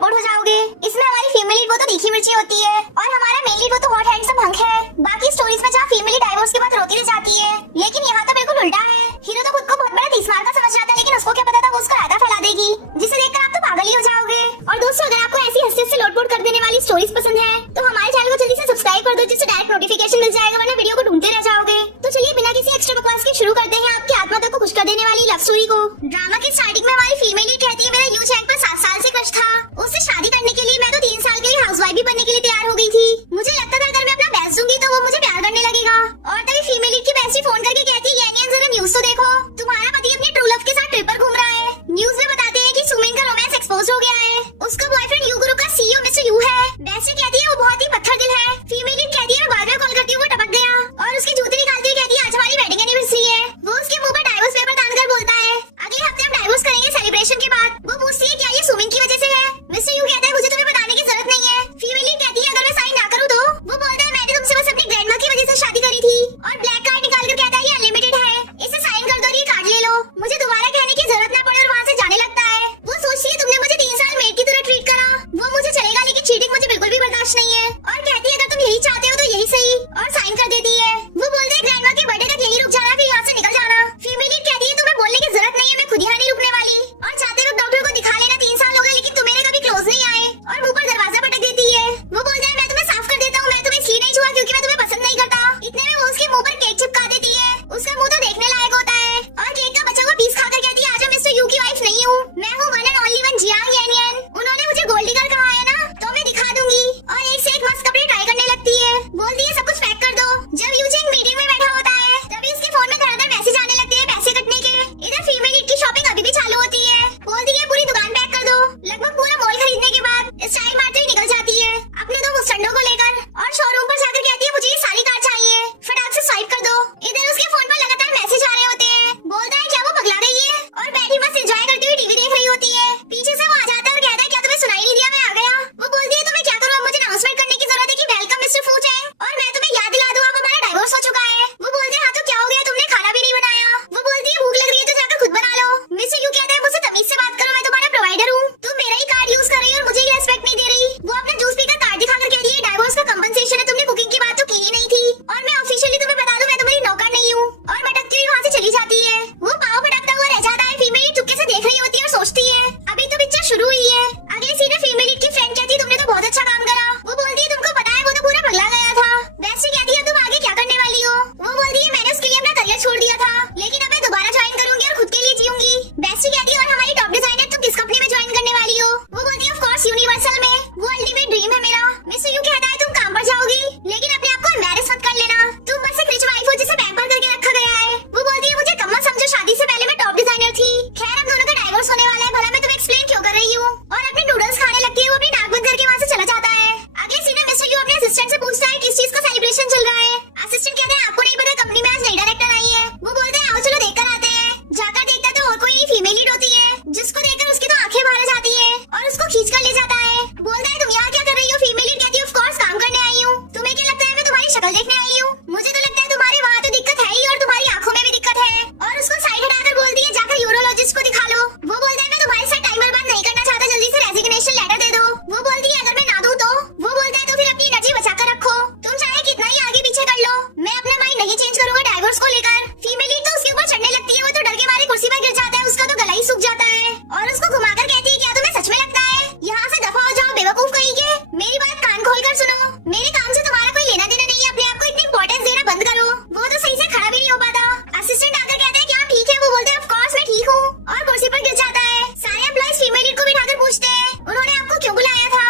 लोटपोट हो जाओगे। इसमें हमारी फीमेल लीड वो तो तीखी मिर्ची होती है और हमारा मेल लीड वो तो हॉट हैंडसम हंक है। बाकी स्टोरीज में जहाँ फीमेल लीड डाइवोर्स के बाद रोती रह जाती है, लेकिन यहाँ तो बिल्कुल उल्टा है। हीरो तो खुद को बहुत बड़ा तीसमार का समझ रहा था, लेकिन उसको क्या पता था वो उसका रायता फैला देगी, जिसे देखकर आप तो पागल ही हो जाओगे। और दोस्तों, अगर आपको ऐसी हंसी से लोटपोट कर देने वाली स्टोरीज पसंद है तो हमारे चैनल को जल्दी से सब्सक्राइब कर दो, जिससे डायरेक्ट नोटिफिकेशन मिल जाएगा, वरना वीडियो को ढूंढते रह जाओगे। तो चलिए बिना किसी एक्स्ट्रा बकवास के शुरू करते हैं आपकी आत्मा तक को खुश कर देने वाली लव स्टोरी को। ड्रामा की स्टार्टिंग में हमारी फीमेल लीड कहती है, मेरा यू चैंग पर 7 साल से क्रश था, उससे शादी करने के लिए मैं तो 3 साल के लिए हाउसवाइफ भी बनने के लिए तैयार हो गई थी। मुझे लगता था अगर मैं अपना बेस्ट दूंगी तो वो मुझे प्यार करने लगेगा। और तभी फीमेल लीड की बेस्टी फोन करके कहती है, यानी जरा न्यूज तो देखो, तुम्हारा पति अपनी ट्रू लव के साथ ट्रिप पर घूम रहा है। न्यूज में बताते हैं कि सुमिन का रोमांस एक्सपोज हो गया है, उसका बॉयफ्रेंड यू ग्रुप का सीईओ मिस्टर यू है। बेस्टी कहती है वो बहुत ही पत्थर दिल है। फीमेल लीड कहती है मैं बाद में कॉल करती हूँ, वो टपक गया और उसकी जूती निकालती हुई कहती है आज हमारी वेडिंग एनिवर्सरी है। वो उसके मुंह पर डाइवोर्स पेपर तानकर बोलता है अगले हफ्ते हम डाइवोर्स करेंगे सेलिब्रेशन के बाद। वो पूछती है क्या ये सुमिन की वजह से है? मिस्टर यू कहता है मुझे तुम्हें बताने की जरूरत नहीं है। फीमेल लीड कहती है अगर मैं साइन ना करूँ तो? वो बोलता है मैंने तुमसे बस अपनी ग्रैंडमा की वजह से शादी करी थी। और ब्लैक कार्ड निकाल कर कहता है ये अनलिमिटेड है, इसे साइन कर दो और ये कार्ड ले लो, मुझे दोबारा कहने की जरूरत न पड़े। और वहाँ से जाने लगता है। वो सोचती है तुमने मुझे 3 साल मेड की तरह ट्रीट करा, वो मुझे चलेगा, लेकिन चीटिंग मुझे बिल्कुल भी बर्दाश्त नहीं है। और कहती है अगर तुम यही चाहते हो तो यही सही, और साइन कर देती है। वो बोलते हैं ग्रैंडमा के बर्थडे तक यही रुक जाना, फिर यहाँ से निकल जाना। फीमेल लीड कहती है तुम्हें बोलने की जरूरत नहीं है, मैं खुद यहाँ नहीं रुकने वाली, और चाहते वक्त डॉक्टर को दिखा लेना, 3 साल हो गए लेकिन तुम मेरे कभी क्लोज नहीं आए। और मुंह पर दरवाजा पटक देती है। वो बोलता है मैं तुम्हें साफ कर देता हूँ, मैं तुम्हें इसलिए नहीं छुआ क्योंकि मैं तुम्हें पसंद नहीं करता। इतने में वो उसके मुंह पर केक चिपका देती है, उसका मुंह तो देखने लायक होता है। और केक का बचा हुआ पीस खाकर कहती है आज मैं मिस्टर यू की वाइफ नहीं हूँ, मैं हूँ one and only one Jiang Yanian. उन्होंने मुझे गोल्ड डिगर कहा है ना, तो मैं दिखा दूंगी। और एक से एक मस्त कपड़े ट्राई करने लगती है, बोलती है सब कुछ पैक कर दो। जब यू चैंग मीटिंग में बैठा होता है तभी उसके फोन में धड़ाधड़ मैसेज आने लगते हैं पैसे कटने के। इधर फीमेल लीड की शॉपिंग अभी भी चालू होती है, बोलती है पूरी दुकान पैक कर दो। लगभग पूरा मॉल खरीदने के बाद स्टाइल मारते ही निकल जाती है अपने 2 मुस्टंडों को लेकर, और शोरूम पर जाकर कहती है मुझे ये सारी कार चाहिए, फटाक से स्वाइप कर दो। इधर उसके फोन पर लगातार मैसेज आ रहे होते हैं, बोलता है क्या वो पगला गई है, और बैठी बस एंजॉय करती हुई टीवी देख रही होती है। पीछे से वो आ जाता है और कहता है क्या तुम्हें सुनाई नहीं दिया मैं आ गया? वो बोलती है तुम्हें क्या करूँ, अब मुझे अनाउंसमेंट करने की जरूरत है कि वेलकम मिस्टर फू चैंग, और मैं तुम्हें याद दिला दूं अब हमारा डाइवोर्स हो चुका है। वो बोलते हैं हाँ तो क्या हो गया, तुमने खाना भी नहीं बनाया? वो बोलती है भूख लग रही है तो जाकर खुद बना लो। मिस्टर यू कहता है मुझसे तमीज से बात करो, मैं तुम्हारा प्रोवाइडर हूँ, तुम मेरा ही कार्ड यूज कर रही हो और मुझे ही रेस्पेक्ट नहीं दे रही। वो अपना जूस पीकर कार्ड दिखाकर कह रही है डाइवोर्स का कंपनसेशन है, तुमने बुकिंग की बात तो की ही नहीं थी, और मैं ऑफिशियली तुम्हें बता दूं मैं तुम्हारी नौकर नहीं हूँ। और भटकती हुई वहाँ से चली जाती है। वो पाँव फटकता हुआ रह जाता है। फीमेल चुपके से देख रही होती है और सोचती है अभी तो पिक्चर शुरू हुई है। अगले सीन में फीमेल की फ्रेंड कहती है तुमने तो बहुत अच्छा काम करा। वो बोलती है तुमको पता है वो तो पूरा पगला गया था। बेस्टी कहती है तुम आगे क्या करने वाली हो? वो बोलती है मैंने उसके लिए अपना करियर छोड़ दिया था, लेकिन अब मैं दोबारा ज्वाइन करूंगी और खुद के लिए जीऊंगी। बेस्टी कहती है और हमारी टॉप डिजाइनर तुम किस कंपनी में ज्वाइन करने वाली हो? वो बोलती है ऑफ कोर्स यूनिवर्सल में, वो अल्टीमेट ड्रीम है मेरा। मिस्टर यू कहता है तुम काम पर जाओगी, लेकिन अपने आप को एम्बैरेस मत कर लेना, तुम बस एक रिच वाइफ हो जिसे पैम्पर करके रखा गया है। वो बोलती है मुझे कम मत समझो, शादी से पहले मैं टॉप डिजाइनर थी। खैर हम दोनों का डाइवोर्स होने वाला है, भला मैं तुम्हें एक्सप्लेन क्यों कर रही हूँ। और अपने नूडल्स खाने लगती है। वो अपनी नाक बंद करके वहाँ से चला जाता है। अगले सीन में मिस्टर यू अपने असिस्टेंट से पूछता है किस चीज का सेलिब्रेशन चल रहा है। असिस्टेंट कहता है आपको नहीं पता कंपनी में आज नई डायरेक्टर आई है। वो बोलते हैं आओ चलो देखकर आते हैं। जाकर देखता है तो और कोई फीमेल लीड होती है, जिसको देखकर उसकी तो आंखें बाहर आ जाती है और उसको खींच कर ले जाता है। बोलता है तुम यहाँ क्या कर रही हो? फीमेल लीड कहती है ऑफ कोर्स काम करने आई हूँ, तुम्हें क्या लगता है मैं तुम्हारी शक्ल देखने आई हूँ? मुझे तो लगता है तुम्हारे वहाँ तो दिक्कत है ही और तुम्हारी आंखों में भी दिक्कत है। और उसको साइड हटाकर बोलती है जाकर यूरोलॉजिस्ट को दिखा लो। वो बोलता है मैं तुम्हारे साथ टाइमर बंद नहीं करना चाहता, जल्दी से रेजिग्नेशन लेटर दे दो। वो बोलती है अगर मैं ना दूं तो? वो बोलता है तो फिर अपनी एनर्जी बचा कर रखो, तुम चाहे कितना ही आगे पीछे कर लो, मैं अपना माइंड नहीं चेंज करूंगा डाइवोर्स को लेकर। फीमेल लीड तो उसके ऊपर चढ़ने लगती है। वो तो डर के मारे कुर्सी पर गिर जाता है, उसका तो गला ही सूख जाता है। और उसको घुमाकर कहती है क्या तुम्हें सच में लगता है? यहाँ से दफा हो जाओ बेवकूफ कहीं के। मेरी बात कान खोल कर सुनो, मेरे काम से तुम्हारा कोई लेना देना नहीं है, अपने आप को इतनी इंपॉर्टेंस देना बंद करो। वो तो सही से खड़ा भी नहीं हो पाता। असिस्टेंट आकर कहता है क्या आप ठीक है? वो बोलते हैं ऑफ कोर्स मैं ठीक हूँ, और कुर्सी पर गिर जाता है। सारे एम्प्लॉइज फीमेल लीड को बिठाकर पूछते हैं उन्होंने आपको क्यों बुलाया था?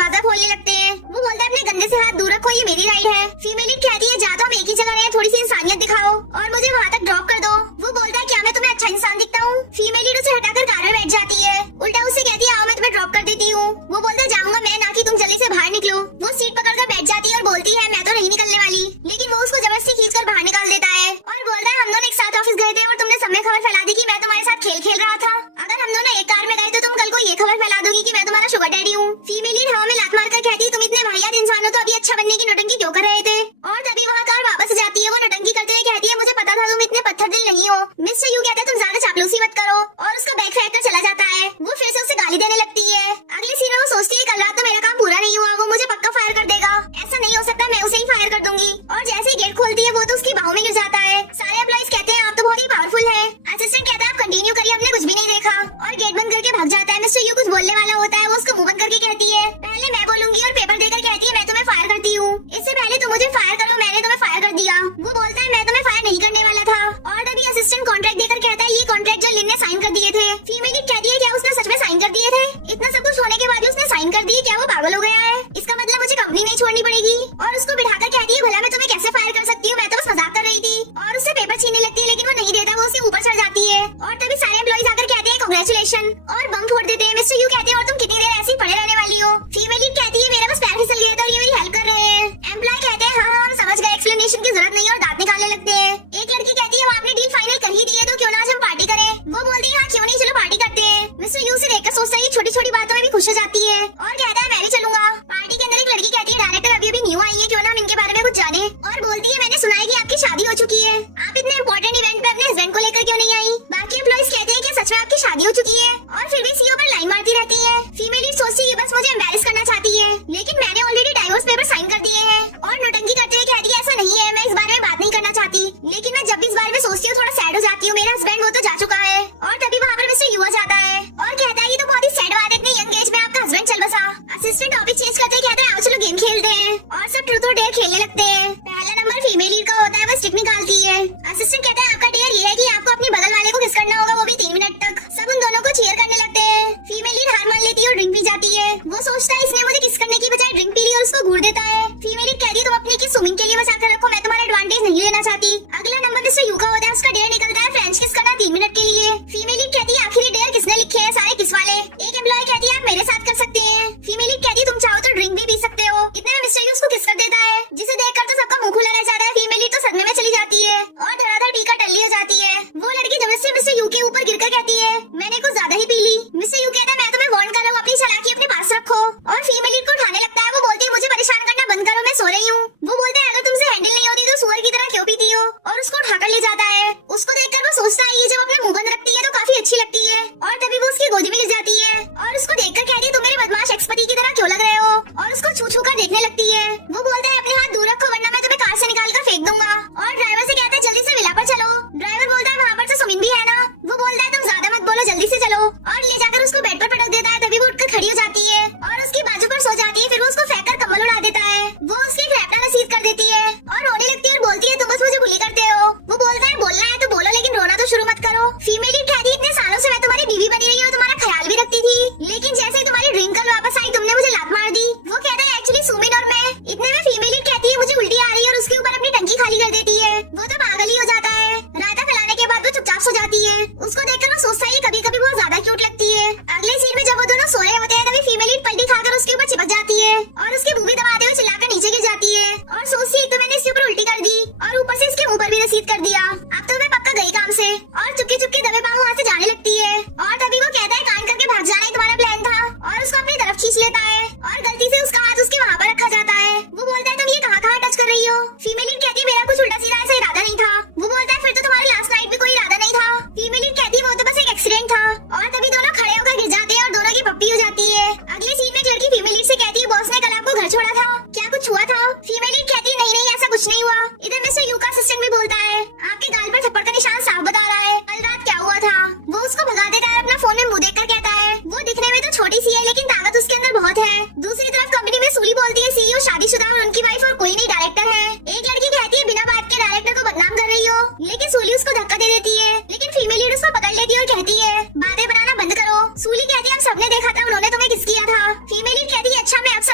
दरवाजा खोलने लगते हैं। वो बोलता है अपने गंदे से हाथ दूर रखो, ये मेरी राइड है। फीमेल लीड कहती है जा तो हम एक ही जगह रहे हैं, थोड़ी सी इंसानियत दिखाओ और मुझे वहाँ तक ड्रॉप कर दो। वो बोलता है क्या मैं तुम्हें अच्छा इंसान दिखता हूँ? फीमेल लीड उसे हटाकर कार में बैठ जाती है। उल्टा उससे कहती है आओ मैं तुम्हें ड्रॉप कर देती हूँ। वो बोलता है जाऊंगा मैं, ना कि तुम जल्दी से बाहर निकलो। वो सीट पकड़कर बैठ जाती है और बोलती है मैं तो नहीं निकलने वाली, लेकिन वो उसको जबरदस्ती खींचकर बाहर निकाल देता है और बोलता है हम दोनों एक साथ ऑफिस गए थे और तुमने सब में खबर फैला दी कि मैं तुम्हारे साथ खेल खेल रहा था। अगर हम दोनों एक कार में गए तो तुम कल को ये खबर फैला दोगी कि मैं तुम्हारा शुगर डैडी हूँ। फीमेल लीड हवा में लात मारकर कहती है तुम इतने वाहियात इंसान हो तो अभी अच्छा बनने की नौटंकी क्यों कर रहे थे? और तभी वहाँ कार वापस जाती है। वो नौटंकी करते हुए कहती है मुझे पता था तुम इतने पत्थर दिल नहीं हो। मिस्टर यू कहता है तुम ज्यादा चापलूसी मत करो और उसका बैग फेंक कर चला जाता है। वो फिर से उसे गाली देने लगती है। अगले सीन में वो सोचती है कल रात तो मेरा काम पूरा नहीं हुआ, वो मुझे पक्का फायर कर देगा। ऐसा नहीं हो सकता, मैं उसे ही फायर कर दूंगी। और जैसे ही गेट खोलती है वो तो उसकी बाहों में गिर जाता है। सारे एम्प्लॉइज कहते हैं आप तो बहुत ही पावरफुल है। असिस्टेंट कहता है आप कंटिन्यू करिए, हमने कुछ भी नहीं देखा और गेट बंद करके भाग जाता है। मिस्टर यू कुछ बोलने वाला होता है, वो उसको मुंह बंद करके कहती है पहले मैं बोलूंगी और पेपर देकर कहती है मैं तुम्हें फायर करती हूँ। इससे पहले तुम मुझे फायर करो, मैंने तुम्हें फायर कर दिया। वो बोलता है मैं तुम्हें फायर नहीं करने वाला था। और तभी असिस्टेंट कॉन्ट्रैक्ट देकर कहता है ये कॉन्ट्रैक्ट जो लिन ने साइन कर दिए थे। फीमेल लीड कहती है क्या उसने सच में साइन कर दिए थे? इतना सब कुछ होने के बाद भी उसने साइन कर दिए, क्या वो पागल हो गया है? इसका मतलब मुझे कंपनी नहीं छोड़नी पड़ेगी। और उसको बिठाकर कहती है भला मैं तुम्हें कैसे फायर कर सकती हूँ, मैं तो बस मजाक कर रही थी। और उससे पेपर छीनने लगती है लेकिन वो नहीं देता, वो उसके ऊपर चढ़ जाती है। और तभी सारे एम्प्लॉइज आकर कहते हैं कांग्रेचुलेशन और बम फोड़ देते हैं। मिस्टर यू कहते हैं और तुम कितनी देर ऐसे ही पड़े रहने वाली हो? फीमेल लीड कहती है मेरा बस पैर फिसल गया था और ये मेरी हेल्प कर रहे हैं। एम्प्लॉय कहते हैं हाँ हम समझ गए, एक्सप्लेनेशन की जरूरत नहीं है और दांत निकालने लगते हैं। एक लड़की कहती है वो आपने डील फाइनल कर ही दी है तो क्यों ना आज हम पार्टी करें? वो बोलती है हाँ क्यों नहीं, चलो पार्टी करते हैं। मिस्टर यू से देखकर सोचता है छोटी छोटी बातों में भी खुश हो जाती है और कहता है मैं भी चलूंगा। पार्टी के अंदर एक लड़की कहती है डायरेक्टर अभी अभी न्यू आई है, क्यों ना हम इनके बारे में कुछ जाने। और बोलती है मैंने सुना है कि आपकी शादी हो चुकी है, आप इतने इंपॉर्टेंट इवेंट पे अपने हस्बैंड को लेकर क्यों नहीं आई? बाकी एम्प्लॉइज कहते हैं कि सच में आपकी शादी हो चुकी है और फिर भी सीईओ पर लाइन मारती रहती है। फीमेल लीड सोचती है बस मुझे एम्बैरेस करना चाहती है, लेकिन मैंने ऑलरेडी डाइवोर्स पेपर साइन कर दिए हैं। और नौटंकी करते हुए कहती है ऐसा नहीं है, मैं इस बारे में बात नहीं करना चाहती, लेकिन मैं जब भी इस बारे में सोचती हूँ थोड़ा सैड हो जाती हूँ। मेरा हस्बैंड वो तो जा चुका है। और तभी वहाँ पर मिस्टर यू आ जाता है और कहता है ये तो बहुत ही सैड बात है, इतनी यंग एज में आपका हस्बैंड चल बसा। असिस्टेंट टॉपिक चेंज करते ही कहता है आओ चलो गेम खेलते हैं और सब ट्रूथ और डेयर खेलने लगते हैं। पहला नंबर फीमेल लीड का होता है, वो स्टिक निकालती है। असिस्टेंट कहता है आपका डेयर ये है कि आपको अपने बगल वाले को किस करना होगा, वो भी 3 मिनट तक। सब उन दोनों को चीयर करने लगते हैं। फीमेल लीड हार मान लेती है और ड्रिंक पी जाती है। वो सोचता है इसने मुझे किस करने की बजाय ड्रिंक पी ली और उसको घूर देता है। फीमेल लीड कहती है तुम अपनी किस स्विमिंग के लिए बचा कर रखो, मैं तुम्हारा एडवांटेज नहीं लेना चाहती। अगला नंबर मिस्टर यू का होता है, उसका डेयर निकलता है फ्रेंच किस करना 3 मिनट के लिए। फीमेल लीड कहती है आखिर डेयर किसने लिखे हैं, सारे किस वाले? एक एम्प्लॉय कहती है आप मेरे साथ कर सकते हैं। फीमेल लीड कहती है तुम चाहो तो ड्रिंक भी पी सकते हो। इतने में मिस्टर यू उसको किस कर देता है, जिसे देखकर तो सबका मुंह खुला रह जाता है। फीमेल लीड तो सदमे में चली जाती है और धड़ाधड़ पीकर टल्ली हो जाती है। वो लड़की जबरदस्ती मिस्टर यू के ऊपर गिरकर कहती है मैंने कुछ ज्यादा ही पी ली। मिस्टर यू कहता है मैं तुम्हें वार्न कर रहा हूँ, अपनी चालाकी अपने पास रखो। और फीमेल लीड को उठाने लगता है। वो बोलती है मुझे परेशान करना बंद करो, मैं सो रही हूँ। वो बोलता है अगर तुमसे हैंडल नहीं होती तो सुअर की तरह क्यों पीती हो, और उसको उठाकर ले जाता है। उसको देखकर वो सोचता है ये जब अपना मुंह बंद रखती है तो काफी अच्छी लगती है। और तभी वो उसकी गोदी में गिर जाती है और उसको देखकर कहती है तुम मेरे बदमाश एक्सपति की तरह क्यों लग रहे हो, और उसको छू छू कर देखने लगती है। वो बोलता है अपने हाथ दूर रखो वरना मैं तुम्हें कार से निकाल कर फेंक दूंगा। और ड्राइवर से कहता है जल्दी से विला पर चलो। ड्राइवर बोलता है वहाँ पर तो स्विमिंग भी है ना। वो बोलता है तुम ज्यादा मत बोलो, जल्दी से चलो। और ले जाकर उसको बेड पर पटक देता है। तभी वो उठकर खड़ी हो जाती है और उसकी बाजू पर सो जाती है। फिर वो उसको फेंक कर कम्बल उड़ा देता है। वो उसकी रैपटा नसीब कर देती है और रोने लगती है और बोलती है तुम बस मुझे बुली करते हो। वो बोलता है बोलना है तो बोलो लेकिन रोना तो शुरू मत करो। फीमेल लीड कहती है इतने सालों से मैं तुम्हारी बीवी बनी रही हूँ, तुम्हारा ख्याल भी रखती थी, लेकिन जैसे ही तुम्हारी ड्रिंक कल वापस आई तुमने मुझे लात मार दी। वो कहता है एक्चुअली सुमिन और मैं। इतने में फीमेल लीड कहती है मुझे उल्टी आ रही है और उसके ऊपर अपनी टंकी खाली कर देती है। वो तो पागल ही हो जाता है। रायता फैलाने के बाद वो चुपचाप सो जाती है। उसको देखकर वो सोचता है कभी कभी बहुत ज्यादा क्यूट लगती है। अगले सीन में जब वो दोनों सो रहे होते हैं तभी फीमेल लीड पलटी खाकर उसके ऊपर चिपक जाती है और उसकी बूबी दबाते हुए चिल्लाकर नीचे गिर जाती है और सोचती है तो मैंने इसके ऊपर उल्टी कर दी और ऊपर से इसके मुंह पर भी रसीद कर दिया, अब तो मैं पक्का गई काम से। और चुपके चुपके दबे पाँव वहाँ से जाने लगती है और तभी वो कहता है कान करके भाग जाना ही तुम्हारा प्लान था, और उसको अपनी तरफ खींच लेता है और गलती से उसका हाथ उसके वहाँ पर रखा जाता है। वो बोलता है तुम ये कहाँ कहाँ टच कर रही हो? फीमेल लीड कहती है मेरा कुछ उल्टा सीधा ऐसा इरादा नहीं था। वो बोलता है फिर तो तुम्हारी लास्ट नाइट भी कोई इरादा नहीं था। फीमेल लीड कहती है वो तो बस एक एक्सीडेंट था। और तभी दोनों खड़े होकर गिर जाते हैं और दोनों की पप्पी हो जाती है। अगले सीन में एक लड़की फीमेल लीड से कहती है बॉस ने कल आपको घर छोड़ा था, क्या कुछ हुआ था? फीमेल लीड कहती है नहीं नहीं ऐसा कुछ नहीं हुआ। इधर मिस्टर यू का असिस्टेंट भी बोलता है आपके गाल पर थप्पड़ का निशान साफ बता रहा है, कल रात क्या हुआ था? वो उसको भगा देता है, अपना फोन में मुंह देखकर कहता है वो दिखने में तो छोटी सी है लेकिन ताकत उसके अंदर बहुत है। दूसरी तरफ कंपनी में सूली बोलती है सीईओ शादीशुदा और उनकी वाइफ और कोई नहीं डायरेक्टर है। एक लड़की कहती है बिना बात के डायरेक्टर को बदनाम कर रही हो, लेकिन सूली उसको धक्का दे देती है। लेकिन फीमेल लीड उसको पकड़ लेती है और कहती है बातें बनाना बंद करो। सूली कहती है हम सबने देखा था उन्होंने तुम्हें किस किया था। फीमेल लीड कहती है अच्छा मैं अब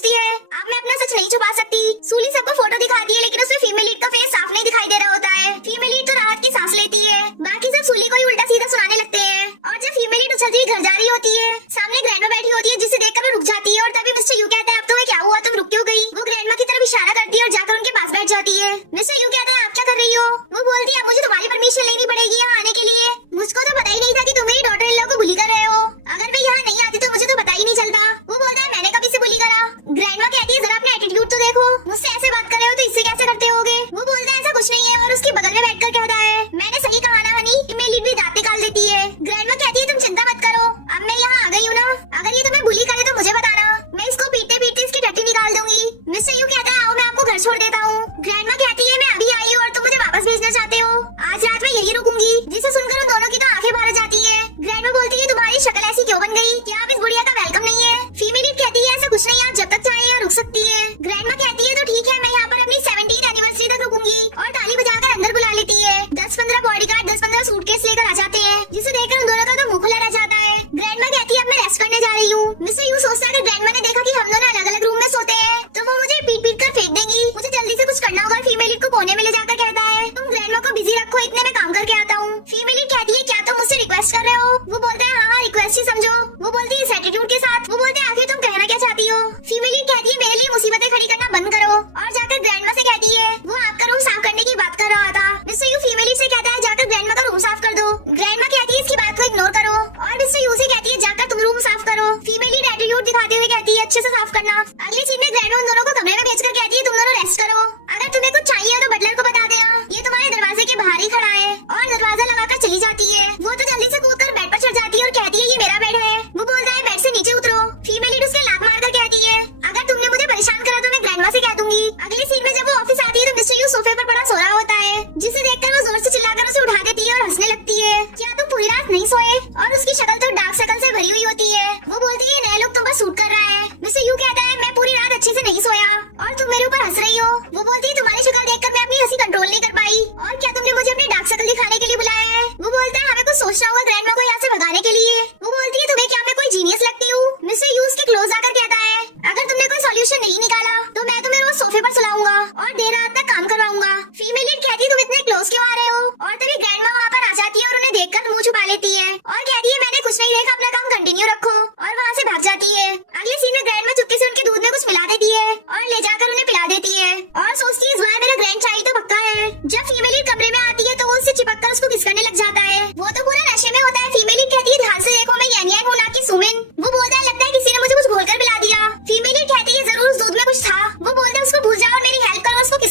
सोचती है अब मैं अपना सच नहीं छुपा सकती। सूली सबको फोटो दिखाती है लेकिन उसमें फीमेल लीड का फेस साफ नहीं दिखाई दे रहा होता है। फीमेल लीड तो राहत की सांस लेती है, बाकी सब सूली को ही उल्टा सीधा सुनाने लगते हैं। और जब फीमेल लीड उछलती हुई घर जा रही होती है, सामने ग्रैंडमा बैठी होती है जिसे देखकर वो रुक जाती है और तभी मिस्टर यू कहता है अब तुम्हें क्या हुआ, तुम रुक क्यों गई? वो ग्रैंडमा की तरफ इशारा करती है और जाकर उनके पास बैठ जाती है। मिस्टर यू कहता है आप क्या कर रही हो? वो बोलती है अब मुझे तुम्हारी परमिशन लेनी पड़ेगी यहाँ आने के लिए। मुझको तो पता ही नहीं था कि तुम मेरी डॉटर इन लोगों को बुली कर रहे हो। अगर मैं यहाँ नहीं आती तो मुझे तो पता ही नहीं चलता। वो बोलता है मैंने कभी से बुली करा? ग्रैंडमा कहती है जरा अपना एटीट्यूड तो देखो, मुझसे ऐसे बात कर रहे हो तो इससे कैसे करते होगे? वो बोलता है ऐसा कुछ नहीं है और उसकी बगल में बैठकर कहता है मैंने सही कहा ना हनी, फीमेल लीड भी दांत निकाल देती है। ग्रैंडमा कहती है तुम चिंता मत करो, अब मैं यहाँ आ गई हूँ ना, अगर ये तुम्हें बुली करे तो मुझे बताना, मैं इसको पीटते पीटते इसकी टट्टी निकाल दूंगी। मिस्टर यू कहता है आओ मैं आपको घर छोड़ देता हूँ। ग्रैंडमा कहती है मैं अभी आई हूँ और तुम मुझे वापस भेजना चाहते हो, आज रात में यही रुकूंगी। जिसे सुनकर उन दोनों की तो आंखें भर जाती है। ग्रैंडमा बोलती है तुम्हारी शक्ल ऐसी क्यों बन गई, क्या आप इस बुढ़िया का वेलकम नहीं है? फीमेल लीड कहती है ऐसा कुछ नहीं, आप जब तक चाहे यहाँ रुक सकती है। ग्रैंडमा कहती है तो ठीक है, मैं यहाँ पर अपनी 70th एनिवर्सरी तक रुकूंगी और ताली बजाकर अंदर बुला लेती है। 10-15 बॉडीगार्ड 10-15 सूटकेस लेकर आ जाते हैं जिसे देखकर उन दोनों का तो मुंह खुला रह जाता है। ग्रैंडमा कहती है अब मैं रेस्ट करने जा रही हूँ। मिस्टर यू सोचता है अगर ग्रैंडमा ने देखा कि हम दोनों अलग अलग रूम में सोते हैं तो वो मुझे पीट पीट कर फेंक देंगी, मुझे जल्दी से कुछ करना होगा। फीमेल लीड को कोने में ले जाकर कहता है तुम ग्रैंडमा को बिजी रखो, इतने में काम करके आता हूँ। फीमेल लीड कहती है क्या तुम मुझसे रिक्वेस्ट कर रहे हो? वो बोलता है हाँ रिक्वेस्ट ही समझो। वो बोलती है इस एटीट्यूड के साथ। वो बोलते हैं आखिर तुम कहना क्या चाहती हो? फीमेल लीड कहती है मेरे लिए मुसीबतें खड़ी करना बंद करो और जाकर ग्रैंडमा से कहती है वो आपका रूम साफ करने की बात कर रहा था। मिस्टर यू फीमेल लीड से कहता है जाकर ग्रैंडमा का रूम साफ कर दो। ग्रैंडमा कहती है इसकी बात को इग्नोर करो और मिस्टर यू से कहती है जाकर तुम रूम साफ करो। फीमेल लीड एटीट्यूड दिखाते हुए कहती है अच्छे से साफ करना। अगली सीन में ग्रैंडमा उन दोनों को कमरे में भेजकर कहती है तुम दोनों रेस्ट करो, अगर तुम्हें कुछ चाहिए तो बटलर को बता देना, ये तुम्हारे दरवाजे के बाहर ही खड़ा है। और दरवाजा लगाकर चली जाती है। वो तो जल्दी से कूदकर बेड पर चढ़ जाती है और कहती है ये मेरा बेड है। वो बोलता है बेड से नीचे उतरो। फीमेल लीड उसके लात मारकर कहती है अगर तुमने मुझे परेशान करा तो मैं ग्रैंडमा से कह दूंगी। अगली सीन में जब वो ऑफिस आती है तो मिस्टर यू सोफे पर पड़ा सो रहा होता है जिसे देखकर वो जोर से चिल्लाकर उसे उठा देती है और हंसने लगती है क्या तुम पूरी रात नहीं सोए? और उसकी शक्ल तो डार्क सर्कल से भरी हुई होती है। वो बोलती है नया लुक तुम पर सूट कर रहा है। मिस्टर यू कहता है मैं पूरी रात अच्छे से नहीं सोया और तुम मेरे ऊपर हंस रही हो। वो बोलती है तुम्हारी शक्ल देखकर मैं अपनी हंसी कंट्रोल नहीं कर पाई और क्या तुमने मुझे अपनी डार्क सर्कल दिखाने के लिए बुलाया है? वो बोलता है हमें कुछ सोचना होगा ग्रैंडमा को यहाँ से भगाने के लिए। वो बोलती है तुम्हें क्या मैं कोई जीनियस लगती हूँ? मिस्टर यू उसके क्लोज आकर कहता है अगर तुमने कोई सॉल्यूशन नहीं निकाला तो मैं तुम्हें रोज सोफे पर सुलाऊंगा और देर रात तक काम करवाऊंगा। फीमेल लीड कहती है तुम इतने क्लोज क्यों आ रहे हो? और तभी ग्रैंडमा वहाँ पर आ जाती है और उन्हें देखकर मुंह छुपा लेती है और कहती है मैंने कुछ नहीं देखा, अपना काम कंटिन्यू रखो और वहाँ से भाग जाती है। अगले सीन में ग्रैंडमा चुपके से उनके दूध में कुछ मिला देती है और ले जाकर उन्हें पिला देती है और सोचती है इस बार मेरा ग्रैंड चाइल्ड तो पक्का है। जब फीमेल लीड कमरे में आती है तो वो उससे चिपककर उसको किस करने लग जाता है। वो तो पूरा नशे में होता है। फीमेल लीड कहती है ध्यान से देखो मैं यान हूँ ना कि सुमिन। वो बोलता है लगता है किसी ने मुझे कुछ घोलकर पिला दिया। फीमेल लीड कहती है जरूर उस दूध में कुछ था। वो बोलते हैं उसको भूल जाओ और मेरी हेल्प करो, उसको किस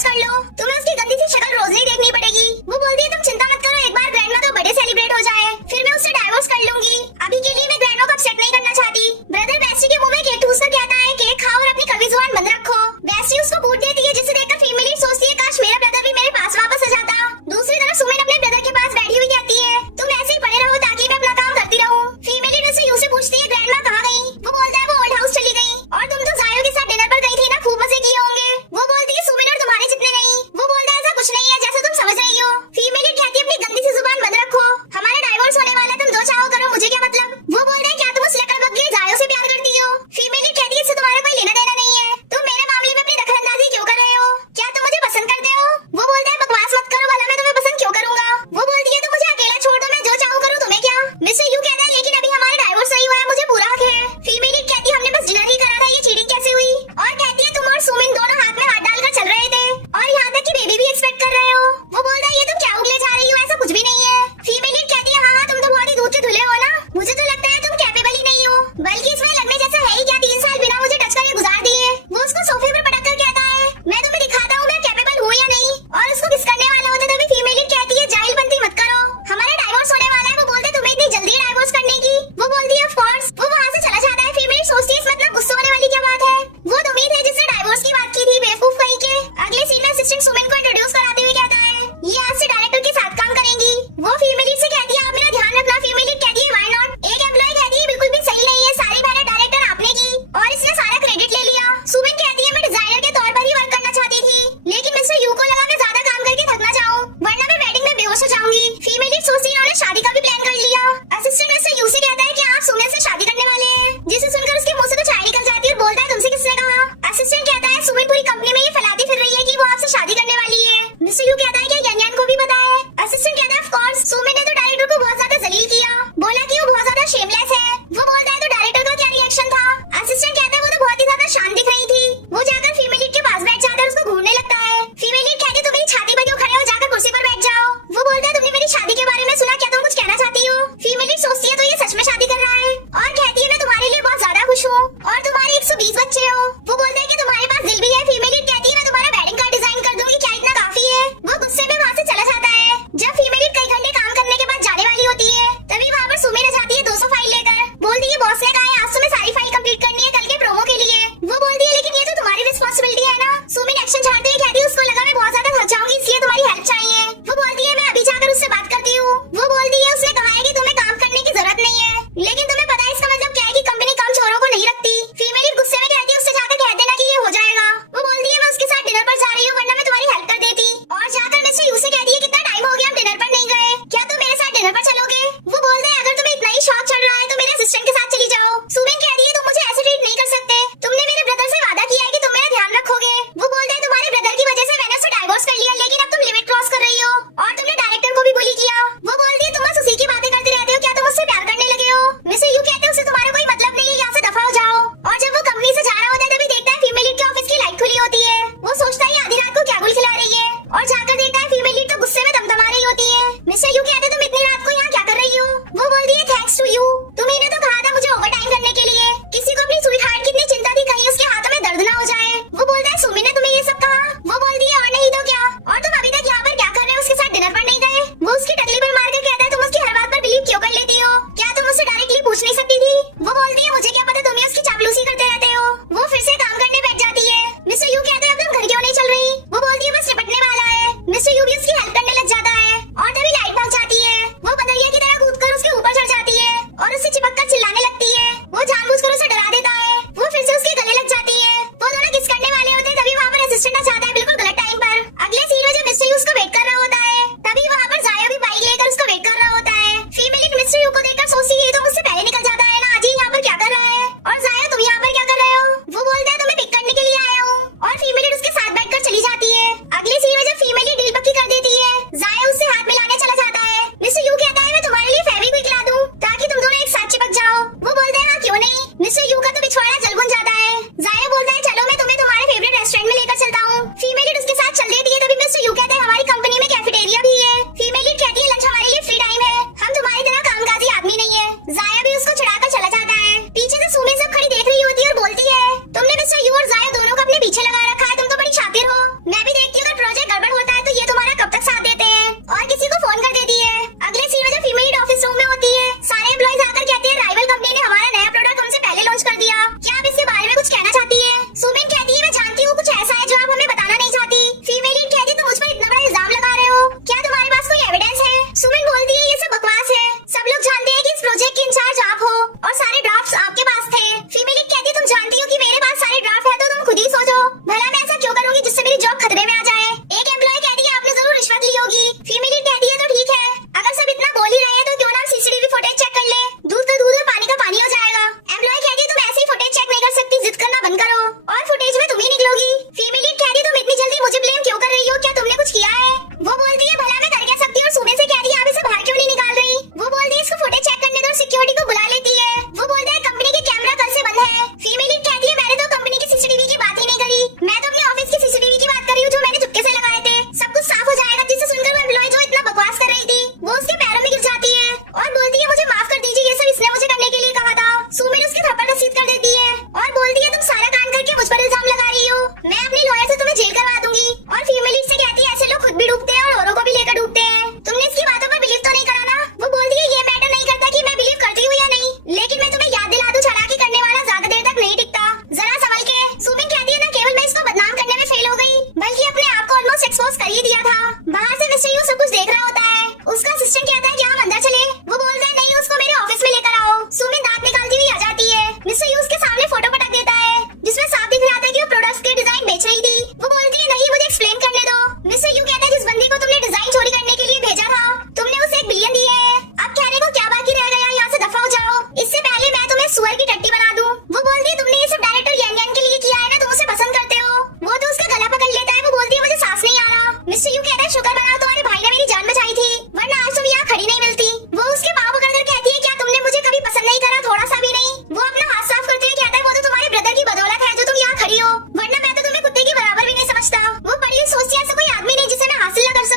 डाइवोर्स कर लो, तुम्हें उसकी गंदी सी शक्ल रोज नहीं देखनी पड़ेगी। वो बोलती है तुम चिंता मत करो, एक बार ग्रैंडमा तो बर्थडे सेलिब्रेट हो जाए, फिर मैं उससे डाइवोर्स कर लूंगी। अभी के लिए मैं ग्रैंडमा को अपसेट नहीं करना चाहती। ब्रदर बेस्टी के मुंह में केक ठूस कर कहता है केक खाओ और अपनी कड़वी जुबान बंद रखो। बेस्टी उसको बूट देती है, जिसे देखकर फीमेल लीड सोचती है काश मेरा ब्रदर भी मेरे पास वापस आ जाता। दूसरी तरफ सुमिन अपने ब्रदर के पास बैठी हुई कहती है तुम ऐसे ही पड़े रहो ताकि मैं अपना काम करती रहूं। फीमेल लीड उससे यूं से पूछती है ग्रैंडमा कहाँ गई? वो बोलता है वो ओल्ड हाउस चली गई। और तुम तो जायो के साथ डिनर पर गई थी ना, खूब मजे किए होंगे। वो बोलती है सुमिन और तुम्हारे जितने नहीं। वो बोलता है ऐसा कुछ नहीं है जैसा तुम समझ रही हो। फीमेल लीड कहती है अपनी गंदी सी जुबान बंद रखो, हमारा डाइवोर्स होने वाला है, तुम जो चाहो करो, मुझे क्या मतलब। वो बोलता है क्या तुम उस लकड़ बग्घे जायो से प्यार करती हो? फीमेल लीड कहती है इससे तुम्हारा कोई लेना देना नहीं है, तुम मेरे मामले में अपनी दखलंदाजी क्यों कर रहे हो? क्या तुम मुझे पसंद करते हो? वो बोलता है बकवास मत करो, भला मैं तुम्हें पसंद क्यों करूंगा? वो बोलती है तुम मुझे अकेला छोड़ दो, मैं जो चाहूँ करूँ, तुम्हें क्या? मिस्टर यू कहता है लेकिन अभी हमारा डाइवोर्स नहीं हुआ है, मुझे पूरा हक है। फीमेल लीड कहती है हमने बस डिनर ही करा था, ये चीटिंग कैसे हुई? और कहती है तुम और सुमिन दोनों हाथ में हाथ डालकर चल रहे थे और यहाँ तक कि बेबी भी एक्सपेक्ट कर रहे हो। वो बोलता है ये तुम क्या उगले जा रही हो, ऐसा कुछ भी नहीं है। फीमेल लीड कहती है हाँ तुम तो बहुत ही दूध के धुले हो ना, मुझे तो लगता है तुम कैपेबल ही नहीं हो, बल्कि इसमें लगने जैसा है ही क्या, 3 साल बिना मुझे टच करके गुजार दिए। वो उसको सोफे पर पटक कर कहता है मैं तुम्हें दिखाता हूँ मैं कैपेबल हूँ या नहीं, और उसको किस करने वाला होता। तभी फीमेल लीड कहती है जाहिल बनती मत करो, हमारा डाइवोर्स होने वाला है। वो बोलते तुम्हें इतनी जल्दी डाइवोर्स करने की? वो बोलती है ऑफ कोर्स। वो वहाँ से चला जाता है। फीमेल लीड सोचती है इस मतलब गुस्सा होने वाली क्या बात है? वो तो उम्मीद है जिसने डाइवोर्स की बात की थी, बेवकूफ कहीं के। अगले सीन में असिस्टेंट सुमिन को इंट्रोड्यूस कराते हुए कहता है ये आज से डायरेक्टर के साथ काम करेंगी। वो फीमेल लीड से कहती है आप मेरा ध्यान रखना। फीमेल लीड कहती है व्हाई नॉट। एक एम्प्लॉय कहती है बिल्कुल भी सही नहीं है, सारी मेहनत डायरेक्टर आपने की और इसने सारा क्रेडिट ले लिया। सुमिन कहती है मैं डिजाइनर के तौर पर ही वर्क करना चाहती थी, लेकिन मिस्टर यू को लगा मैं ज्यादा काम करके थक ना जाऊं, वरना मैं वेडिंग में बेहोश हो जाऊंगी। फीमेल लीड सोचती है उन्होंने शादी का भी प्लान कर लिया। असिस्टेंट मिस्टर यू से कहता है कि आप सुमिन से शादी करने वाले हैं, जिसे सुनकर उसके मुंह से तो चाय निकल जाती है और बोलता है तुमसे किसने कहा? असिस्टेंट कहता है सुमिन पूरी कंपनी में ये फैलाती फिर रही है कि वो आपसे शादी करने वाली है। मिस्टर यू कहता है क्या यान को भी पता है? असिस्टेंट कहता है ऑफ कोर्स, सुमिन ने तो डायरेक्टर को बहुत ज्यादा जलील किया, बोला कि वो बहुत ज्यादा शेमलेस है। वो बोलता है तो डायरेक्टर का क्या रिएक्शन था? असिस्टेंट कहता है वो तो बहुत ही ज्यादा शांत दिख रही थी। वो जाकर फीमेल लीड के पास बैठ जाता है और उसको घूरने लगता है। फीमेल लीड कहती है तुम मेरी छाती पर क्यों खड़े हो, जाकर कुर्सी पर बैठ जाओ। वो बोलता है तुमने मेरी शादी के बारे में सुना, क्या तुम कुछ कहना चाहती हो? फीमेल लीड सोचती है तो ये सच में शादी कर रहा है और कहती है मैं तुम्हारे लिए बहुत ज्यादा खुश हूँ और तुम्हारे 120 बच्चे हो। वो बोलता है कि तुम्हारे पास दिल भी है। फीमेल लीड कहती है मैं तुम्हारा वेडिंग कार्ड डिजाइन कर दूंगी, क्या इतना काफी है? वो गुस्से में वहाँ से चला जाता है। जब फीमेल लीड कई घंटे काम करने के बाद जाने वाली होती है, तभी वहाँ पर सुमिन आ जाती है 200 फाइल लेकर। बोलती है बॉस ने कहा है आज तुम्हें सारी फाइल कंप्लीट करनी है कल के प्रोमो के लिए। वो बोलती है लेकिन ये तो तुम्हारी रिस्पॉन्सिबिलिटी है ना। सुमिन एक्शन झाड़ते हुए कहती है उसको लगा मैं बहुत ज्यादा थक जाऊंगी इसलिए तुम्हारी हेल्प चाहिए। वो बोलती है मैं अभी जाकर उससे बात करती हूँ। वो बोलती है उसने कहा है कि तुम्हें काम करने की जरूरत नहीं है, लेकिन तुम्हें पता है इसका मतलब क्या है कि कंपनी कम चोरों को नहीं रखती। फीमेल लीड गुस्से में कहती है उससे जाकर कह देना कि ये हो जाएगा। वो बोलती है मैं उसके साथ डिनर पर जा रही हूँ, वरना मैं तुम्हारी हेल्प कर देती। और जाकर मिस्टर यू से कहती है कितना टाइम हो गया हम डिनर पर नहीं गए, क्या तुम मेरे साथ डिनर पर चलोगे? वो बोलते हैं अगर तुम्हें इतना ही शौक चढ़ रहा है तो मेरे असिस्टेंट के साथ चली जाओ। सुमिन कहती है तुम मुझे ऐसे ट्रीट नहीं कर सकते, तुमने मेरे ब्रदर से वादा किया है कि तुम मेरा ध्यान रखोगे। वो बोलता है तुम्हारे ब्रदर की वजह से मैंने उससे डाइवोर्स कर लिया, लेकिन अब तुम लिमिट क्रॉस कर रही हो और तुमने डायरेक्टर को भी बुली किया। वो बोलती है तुम बस उसी की बातें करते रहते हो, क्या तुम उससे प्यार करने लगे हो? मिस्टर यू कहते हैं उससे तुम्हारा कोई मतलब नहीं है, यहाँ से दफा हो जाओ। और जब वो कंपनी से जा रहा होता है तभी देखता है फीमेल लीड के ऑफिस की लाइट खुली होती है। वो सोचता है ये आधी रात को क्या गुल खिला रही है और जाकर देखता है फीमेल लीड तो गुस्से में दमदमा रही होती है। मिस्टर यू कहते तुम इतनी रात को यहाँ क्या कर रही हो? वो बोलती है थैंक्स टू यू, तुम्ही ने तो कहा था मुझे ओवर टाइम करने के लिए। किसी को अपनी स्वीट हार्ट की इतनी चिंता थी कहीं उसके हाथों में दर्द ना हो जाए। वो बोलता है सुमिन ने तुम्हें ये सब कहा? वो बोलती है और नहीं तो क्या, और तुम अभी तक यहाँ पर क्या कर रहे हो, उसके साथ डिनर पर नहीं गए? वो उसकी टकली पर मार कर कहता है तुम उसकी हर बात पर बिलीव क्यों कर लेती हो, क्या तुम उससे डायरेक्टली पूछ नहीं सकती थी? वो बोलती है मुझे क्या पता, तुम ही उसकी चापलूसी करते रहते हो। वो फिर से काम करने बैठ जाती है। मिस्टर यू कहते हैं अब तुम घर क्यों नहीं चल रही? वो बोलती है बस निपटने वाला है। मिस्टर यू भी उसकी हेल्प करने लग जाता है और तभी लाइट भाग जाती है। वो बंदरिया की तरह कूदकर उसके ऊपर चढ़ जाती है और उससे चिपक कर चिल्लाने लगती है। वो जानबूझकर उसे डरा देता है। वो फिर से उसके गले लग जाती है। वो दोनों किस करने वाले होते हैं तभी वहाँ पर असिस्टेंट आ जाता है बिल्कुल गलत टाइम पर। अगले सीन में जब मिस्टर यू उसको वेट कर रहा होता है तभी वहाँ पर जाया भी बाइक लेकर उसको वेट कर रहा होता है। फीमेल लीड मिस्टर यू को देखकर सोचती है ये तो मुझसे पहले निकल जाता है ना, आज ही यहाँ पर क्या कर रहा है? और जाया तुम यहाँ पर क्या कर रहे हो? वो बोलता है तुम्हें पिक करने के लिए आया हूँ और फीमेल लीड उसके साथ बैठकर चली जाती है। अगले सीन में जब फीमेल लीड डील पक्की कर देती है, जाया उससे हाथ मिलाने चला जाता है। मिस्टर यू कहता है मैं तुम्हारे लिए फेविक्विक ला दूं ताकि तुम दोनों एक साथ चिपक जाओ। वो बोलता है हाँ क्यों नहीं। मिस्टर यू का तो बिछोड़ा जल बुन जाता है। जाया बोलता है चलो मैं तुम्हें तुम्हारे फेवरेट रेस्टोरेंट में लेकर चलता हूँ।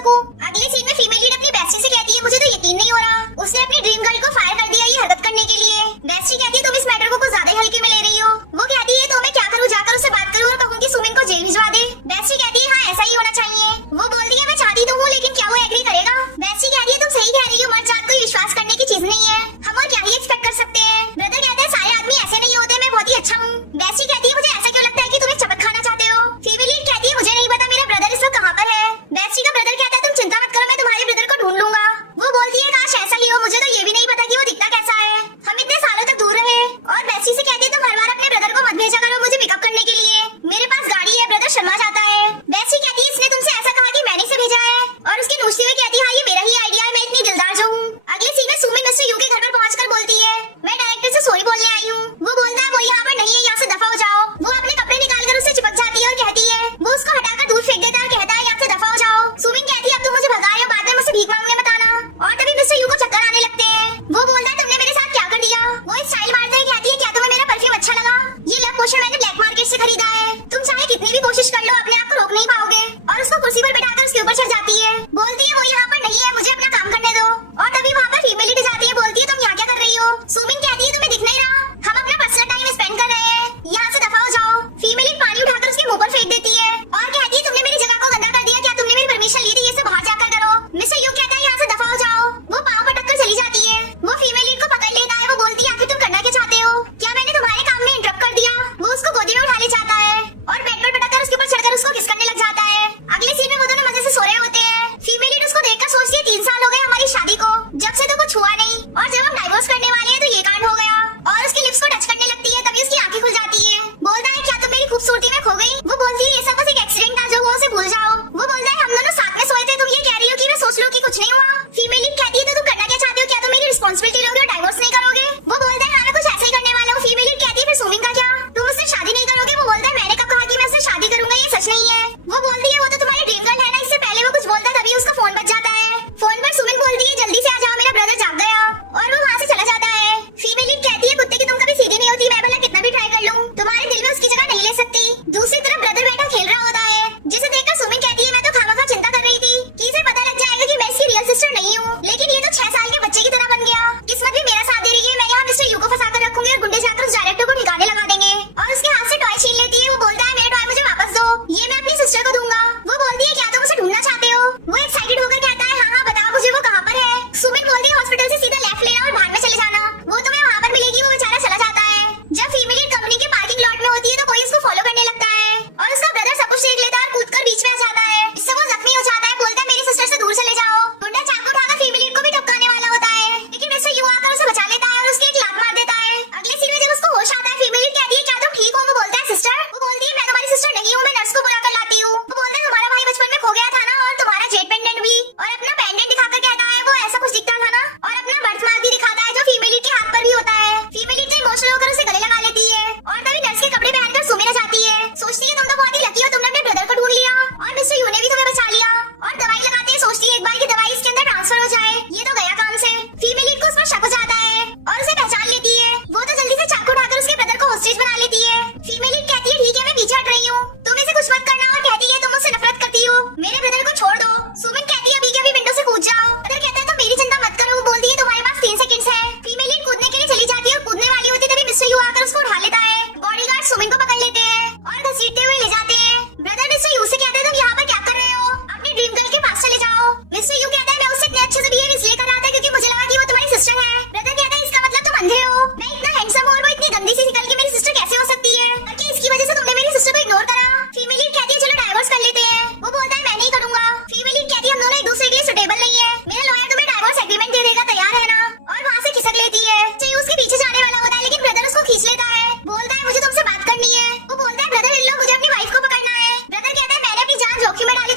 सकूं। अगले सीन में फीमेल लीड अपनी बेस्टी से कहती है मुझे तो यकीन नहीं हो रहा उसने अपनी ड्रीम गर्ल को फायर कर दिया ये हरकत करने के लिए। बेस्टी कहती है तुम इस मैटर को कुछ ज्यादा हल्के में ले रही हो। वो कहती है तो मैं क्या करूँ, जाकर उससे बात करूँ और कहूँ कि सुमिन को जेल भिजवा दे। बेस्टी कहती है हाँ ऐसा ही होना चाहिए। वो बोलती है मैं चाहती तो हूँ लेकिन क्या वो एग्री करेगा। बेस्टी कहती है तुम सही कह रही हो, मर्द जात को विश्वास करने की चीज नहीं है, हम और क्या ही एक्सपेक्ट कर सकते हैं। ब्रदर कहते हैं सारे आदमी ऐसे नहीं होते, मैं बहुत ही अच्छा हूँ। बेस्टी कहती है मुझे ऐसा क्यों लगता है कि तुम एक चबक खाना चाहते हो। फीमेल लीड कहती है मुझे नहीं पता मेरा ब्रदर इस वक्त कहाँ पर है। बेस्टी का ब्रदर कहता है तुम चिंता मत करो मैं तुम्हारे ब्रदर को ढूंढ लूंगा। वो बोलती है काश ऐसा ही हो, मुझे तो ये भी नहीं पता कि वो दिखता कैसा है, हम इतने सालों तक दूर रहे। और बेस्टी से कहती है तुम हर बार अपने ब्रदर को मत भेजा करो मुझे पिकअप करने के लिए, मेरे पास गाड़ी है, ब्रदर शर्मा जाता है। बेस्टी कहती है इसने तुमसे ऐसा कहा कि मैंने इसे भेजा है और उसकी नूशती में कहती है हाँ ये मेरा ही आइडिया है, मैं इतनी दिलदार जो हूँ। अगले सीन में सुमिन मिस्टर यू के घर पर पहुंचकर बोलती है मैं डायरेक्टर से सॉरी बोलने आई हूँ। वो बोलता है वो यहाँ पर नहीं है, यहाँ से दफा हो जाओ। वो अपने कपड़े निकालकर उससे चिपक जाती है और कहती है वो उसको हटाकर दूर फेंक देता है और कहता है यहाँ से दफा हो जाओ। सुमिन कहती है अब तुम मुझे भगा रहे हो, बाद में मुझसे भीख मांगने मत आना। और तभी मिस्टर यू को चक्कर आने लगते हैं। वो बोलता है तुमने मेरे साथ क्या कर दिया। वो स्टाइल मारते हुए कहती है क्या तुम्हें मेरा परफ्यूम अच्छा लगा, ये लव पोशन मैंने ब्लैक मार्केट से खरीदा है, तुम चाहे कितनी भी कोशिश कर लो अपने आप को रोक नहीं पाओगे। और उसको कुर्सी पर बिठाकर उसके ऊपर चढ़ जाती है। बोलती है वो यहाँ पर नहीं है, मुझे अपना काम करने दो। और तभी वहाँ पर फीमेल लीड जाती है, बोलती है तुम यहाँ क्या कर रही हो। सुमिन कहती है तुम्हें दिख नहीं रहा हम अपना पर्सनल टाइम स्पेंड कर रहे हैं, यहाँ से दफा हो जाओ। फीमेल लीड पानी उठाकर उसके मुंह पर फेंक देती है और कहती है तुमने मेरी जगह को गंदा कर दिया, क्या तुमने मेरी परमिशन ली थी ये सब बाहर जाकर करो। मिस्टर यू कहता है यहाँ से दफा हो जाओ। वो पाँव पटक कर चली जाती है। वो फीमेल लीड को पकड़ लेता है। वो बोलती है आखिर तुम करना क्या चाहते हो, क्या मैंने तुम्हारे काम में इंटरप्ट कर दिया। वो उसको गोदी में उठा ले जाता है और बेड पर पटक कर उसके ऊपर चढ़कर उसको किस करने लग जाता है। अगले सीन में वो दोनों मजे से सो रहे होते हैं। फीमेल लीड उसको देखकर सोचती है 3 साल हो गए हमारी शादी को, जब से तो कुछ हुआ नहीं और जब हम डाइवोर्स करने वाले हैं तो ये कांड हो गया। और उसकी लिप्स को टच करने लगती है, तभी उसकी आंखें खुल जाती है। बोलता है क्या तुम मेरी खूबसूरती में खो गई। वो बोलती है ये सब बस एक एक्सीडेंट था, जो हुआ उसे भूल जाओ। वो बोलता है हम दोनों साथ में सोए थे, तुम ये कह रही हो कि मैं सोच लूं कि कुछ नहीं हुआ। फीमेल लीड कहती है तो तुम करना क्या चाहते हो, क्या तुम मेरी रिस्पॉन्सिबिलिटी लोगे और डाइवोर्स नहीं करोगे। वो बोलता है हाँ मैं कुछ ऐसा ही करने वाला हूँ। फीमेल लीड कहती है फिर सुमिन का क्या, तुम उससे शादी नहीं करोगे। वो बोलता है मैंने कब कहा कि मैं उससे शादी करूंगा, ये सच नहीं है। वो बोलती है वो तो तुम्हारी ड्रीम गर्ल है ना। इससे पहले वो कुछ बोलता है तभी उसका फोन बज जाता है। फोन पर सुमिन बोलती है जल्दी से आ जाओ मेरा ब्रदर जाग गया, और वो वहाँ से चला जाता है। फीमेल लीड कहती है कुत्ते की तुम कभी सीधी नहीं होती, मैं भला कितना भी ट्राई कर लूं तुम्हारे दिल में उसकी जगह नहीं ले सकती। दूसरी तरफ ब्रदर बैठा खेल रहा होता है, जिसे देखकर सुमिन कहती है मैं तो खामखा चिंता कर रही थी कि इसे पता लग जाएगा कि मैं इसकी रियल सिस्टर नहीं हूँ, लेकिन ये तो 6 साल के बच्चे की तरह बन गया। किस्मत भी मेरा साथ दे रही है, मैं यहाँ मिस्टर यू को फंसा कर रखूंगी और गुंडे जाकर उस डायरेक्टर को ठिकाने लगा देंगे। और उसके हाथ से टॉय छीन लेती है। वो बोलता है मेरा टॉय मुझे वापस दो, ये मैं अपनी सिस्टर को दूंगा। वो बोलती है क्या तुम उसे ढूंढना चाहते हो। वो एक्साइटेड होकर कहता है हाँ बताओ मुझे वो कहाँ पर है। सुमिन बोलती है हॉस्पिटल से सीधा लेफ्ट लेना और बाहर में चले जाना, वो तुम्हें वहाँ पर मिलेगी। वो बेचारा चला जाता है। जब फीमेल लीड कंपनी के पार्किंग लॉट में होती है तो कोई उसको फॉलो करने लगता है और उसका ब्रदर सब कुछ देख लेता है और कूदकर बीच में आ जाता है, जिससे वो जख्मी हो जाता है। बोलता है मेरी सिस्टर से दूर चले जाओ। गुंडा चाकू उठाकर फीमेल लीड को भी ठपकाने वाला होता है, लेकिन मिस्टर यू आकर उसे बचा लेता है और उसके एक लात मार देता है। अगले सीन में जब उसको होश आता है फीमेल लीड कहती है क्या तुम ठीक हो। वो बोलता है सिस्टर। वो बोलती है मैं तुम्हारी सिस्टर नहीं हूँ, मैं नर्स को बुलाकर लाती हूँ। वो बोलता है तुम्हारा भाई बचपन में खो गया था ना, और तुम्हारा जेट पेंडेंट भी। और अपना पेंडेंट दिखाकर कहता है वो ऐसा कुछ दिखता था ना, और अपना बर्थ मार्क भी दिखाता है जो फीमेल लीड के हाथ पर भी होता है। फीमेल लीड इमोशनल होकर उसे गले लगा लेती है और तभी नर्स के कपड़े पहनकर सुमिन आ जाती है। सोचती है तुम तो बहुत ही लकी हो, तुमने अपने ब्रदर को ढूंढ लिया और मिस्टर यू ने भी तुम्हें बचा लिया। और दवाई लगाते ही सोचती है एक बार की दवाई इसके अंदर ट्रांसफर हो जाए, ये तो गया काम से। फीमेल लीड को उस पर शक हो जाता है और उसे पहचान लेती है। वो तो जल्दी से चाकू उठाकर उसके ब्रदर को होस्टेज बना लेती है। फीमेल लीड कहती है ठीक है मैं पीछे हट रही हूँ, तुम इसे कुछ मत करना। और कहती है तुम मुझसे नफरत करती हो, मेरे ब्रदर को छोड़ दो। सुमिन कहती है अभी के अभी विंडो से कूद जाओ। ब्रदर कहता है तुम मेरी चिंता मत करो। वो बोलती है तुम्हारे पास 3 सेकंड्स है। फीमेल लीड कूदने के लिए चली जाती है और कूदने वाली होती है तभी मिस्टर यू आकर उसको उठा लेता है। बॉडीगार्ड सुमिन को पकड़ लेते हैं और घसीटते हुए ले जाते हैं। ब्रदर मिस्टर यू से कहते हैं तुम यहाँ पर क्या कर रहे हो, अपनी ड्रीम गर्ल के पास चले जाओ। मिस्टर यू कहता है मैं उससे इतने अच्छे से बिहेव इसलिए कर रहा था क्योंकि मुझे लगा कि वो तुम्हारी सिस्टर है। ब्रदर कहता है इसका मतलब तुम अंधे हो, मैं इतना हैंडसम हूं और वो इतनी गंदी सी निकल के मेरी सिस्टर कैसे हो सकती है, और कि इसकी वजह से तुमने मेरी सिस्टर को इग्नोर करा। फीमेल लीड कहती है चलो डाइवोर्स कर लेते हैं। वो बोलता है मैं नहीं करूंगा। फीमेल लीड कहती है हम दोनों एक दूसरे के लिए सुटेबल नहीं है, मेरा लॉयर तुम्हें डाइवोर्स एग्रीमेंट दे देगा, तैयार है ना। और वहाँ से खिसक लेती है। चाहिए उसके पीछे जाने वाला होता है लेकिन ब्रदर उसको खींच लेता है। बोलता है मुझे तुमसे बात करनी है। वो बोलता है ब्रदर इन लो मुझे अपनी वाइफ को पकड़ना है। ब्रदर कहता है मैंने अपनी जान जोखिम में डाली